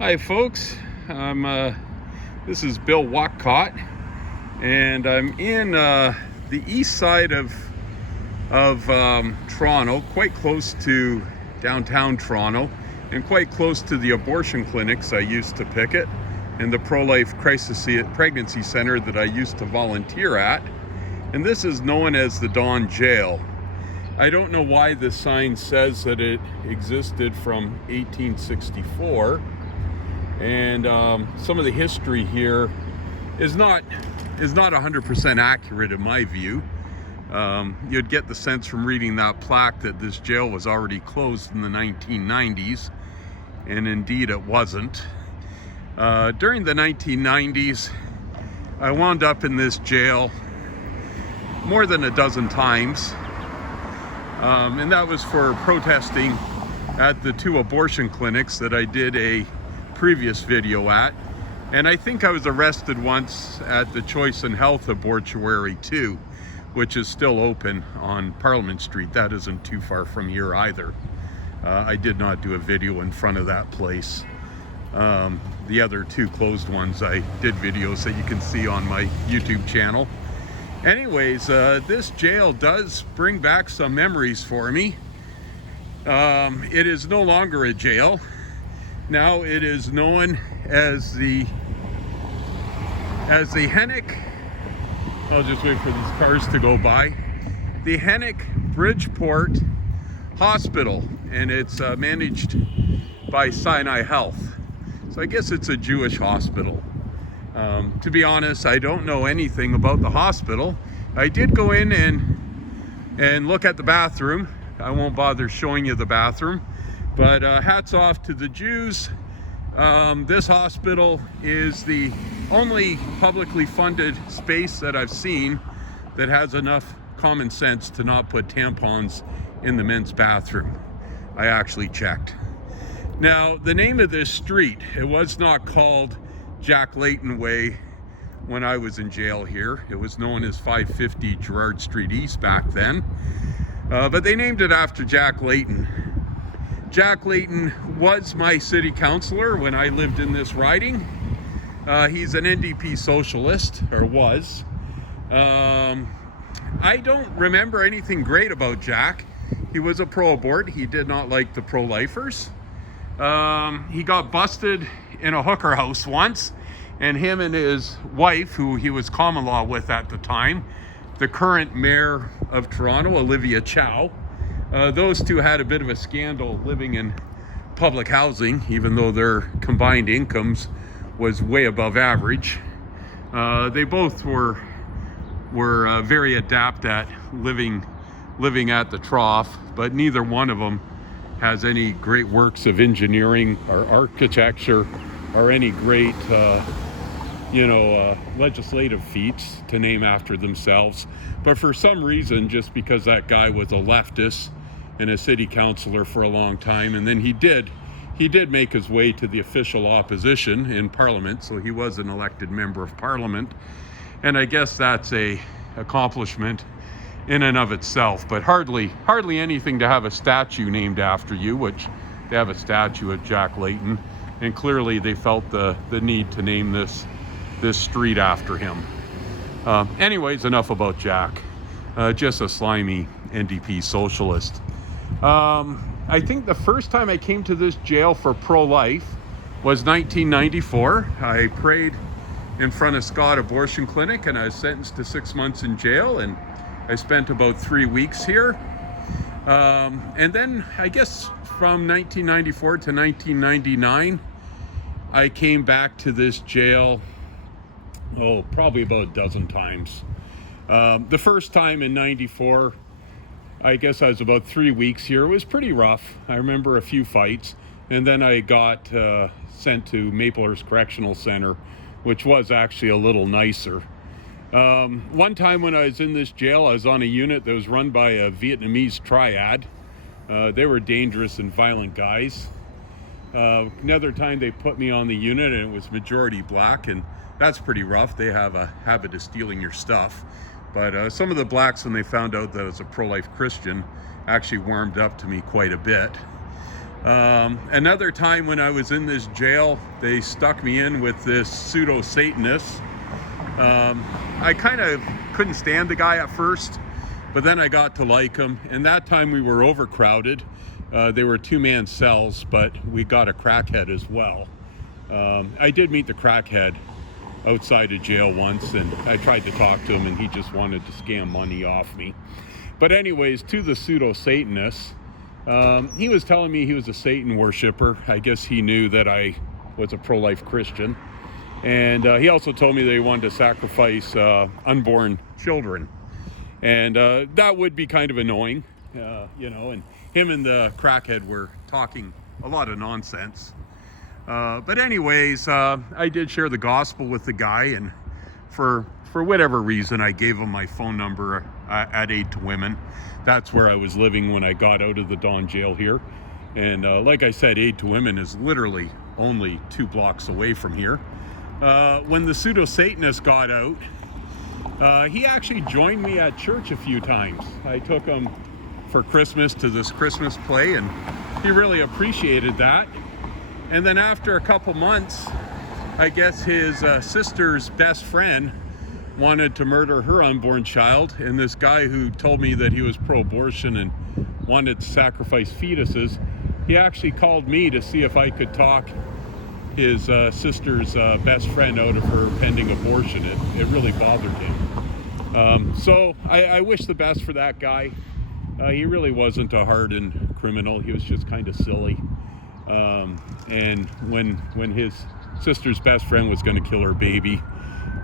Hi folks, this is Bill Whatcott, and I'm in the east side of Toronto, quite close to downtown Toronto, and quite close to the abortion clinics I used to picket, and the pro-life crisis pregnancy center that I used to volunteer at. And this is known as the Don Jail. I don't know why this sign says that it existed from 1864. And some of the history here is not 100% accurate in my view. You'd get the sense from reading that plaque that this jail was already closed in the 1990s, and indeed it wasn't. During the 1990s, I wound up in this jail more than a dozen times, and that was for protesting at the two abortion clinics that I did a previous video at. And I think I was arrested once at the Choice and Health abortuary too, which is still open on Parliament Street. That isn't too far from here either. I did not do a video in front of that place. The other two closed ones, I did videos that you can see on my YouTube channel. Anyways, this jail does bring back some memories for me. It is no longer a jail. Now it is known as the Hennick, I'll just wait for these cars to go by, the Hennick Bridgeport Hospital, and it's managed by Sinai Health. So I guess it's a Jewish hospital. To be honest, I don't know anything about the hospital. I did go in and look at the bathroom. I won't bother showing you the bathroom. But hats off to the Jews. This hospital is the only publicly funded space that I've seen that has enough common sense to not put tampons in the men's bathroom. I actually checked. Now, the name of this street, it was not called Jack Layton Way when I was in jail here. It was known as 550 Gerrard Street East back then. But they named it after Jack Layton. Jack Layton was my city councilor when I lived in this riding. He's an NDP socialist, or was. I don't remember anything great about Jack. He was a pro-abort. He did not like the pro-lifers. He got busted in a hooker house once, and him and his wife, who he was common law with at the time, the current mayor of Toronto, Olivia Chow, those two had a bit of a scandal living in public housing, even though their combined incomes was way above average. They both were very adept at living at the trough, but neither one of them has any great works of engineering or architecture or any great legislative feats to name after themselves. But for some reason, just because that guy was a leftist and a city councilor for a long time, and then he did make his way to the official opposition in Parliament, so he was an elected member of Parliament, and I guess that's a accomplishment in and of itself, but hardly anything to have a statue named after you, which they have a statue of Jack Layton, and clearly they felt the need to name this street after him. Anyways, enough about Jack. Just a slimy NDP socialist. I think the first time I came to this jail for pro-life was 1994. I prayed in front of Scott Abortion Clinic, and I was sentenced to 6 months in jail, and I spent about 3 weeks here. And then I guess from 1994 to 1999, I came back to this jail, probably about a dozen times. The first time in 94, I guess I was about 3 weeks here. It was pretty rough. I remember a few fights, and then I got sent to Maplehurst Correctional Center, which was actually a little nicer. One time when I was in this jail, I was on a unit that was run by a Vietnamese triad. They were dangerous and violent guys. Another time they put me on the unit and it was majority black, and that's pretty rough. They have a habit of stealing your stuff. But some of the blacks, when they found out that I was a pro-life Christian, actually warmed up to me quite a bit. Another time when I was in this jail, they stuck me in with this pseudo-Satanist. I kind of couldn't stand the guy at first, but then I got to like him. And that time we were overcrowded. They were 2-man cells, but we got a crackhead as well. I did meet the crackhead outside of jail once, and I tried to talk to him, and he just wanted to scam money off me. But anyways, to the pseudo-Satanist, he was telling me he was a Satan worshiper. I guess he knew that I was a pro-life Christian. And he also told me they wanted to sacrifice unborn children. And that would be kind of annoying, and him and the crackhead were talking a lot of nonsense. But anyways, I did share the gospel with the guy, and for whatever reason, I gave him my phone number at Aid to Women. That's where I was living when I got out of the Don jail here. And like I said, Aid to Women is literally only 2 blocks away from here. When the pseudo-Satanist got out, he actually joined me at church a few times. I took him for Christmas to this Christmas play, and he really appreciated that. And then after a couple months, I guess his sister's best friend wanted to murder her unborn child, and this guy who told me that he was pro-abortion and wanted to sacrifice fetuses, he actually called me to see if I could talk his sister's best friend out of her pending abortion. It really bothered him. So I wish the best for that guy. He really wasn't a hardened criminal. He was just kind of silly. And when his sister's best friend was going to kill her baby,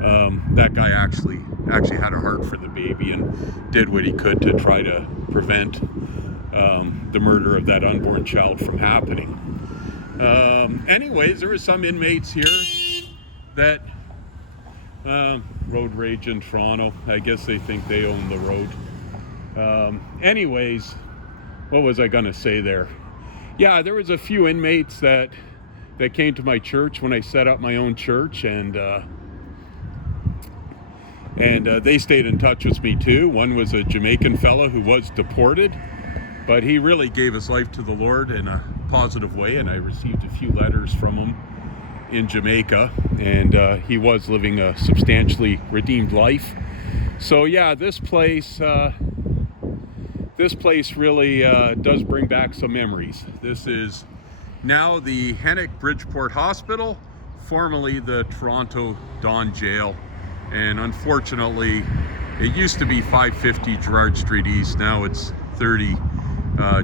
that guy actually had a heart for the baby and did what he could to try to prevent the murder of that unborn child from happening. Anyways, there were some inmates here that road rage in Toronto. I guess they think they own the road. Anyways, what was I gonna say there? Yeah, there was a few inmates that came to my church when I set up my own church, and they stayed in touch with me too. One was a Jamaican fellow who was deported, but he really gave his life to the Lord in a positive way, and I received a few letters from him in Jamaica, and he was living a substantially redeemed life. So yeah, this place really does bring back some memories. This is now the Hennick Bridgeport Hospital, formerly the Toronto Don Jail, and unfortunately it used to be 550 Gerrard Street East. Now it's 30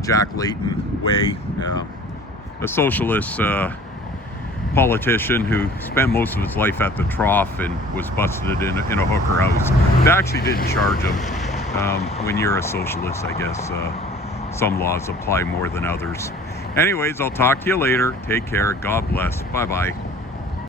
Jack Layton Way. A socialist politician who spent most of his life at the trough and was busted in a hooker house. They actually didn't charge him. When you're a socialist, I guess some laws apply more than others. Anyways, I'll talk to you later. Take care. God bless. Bye-bye.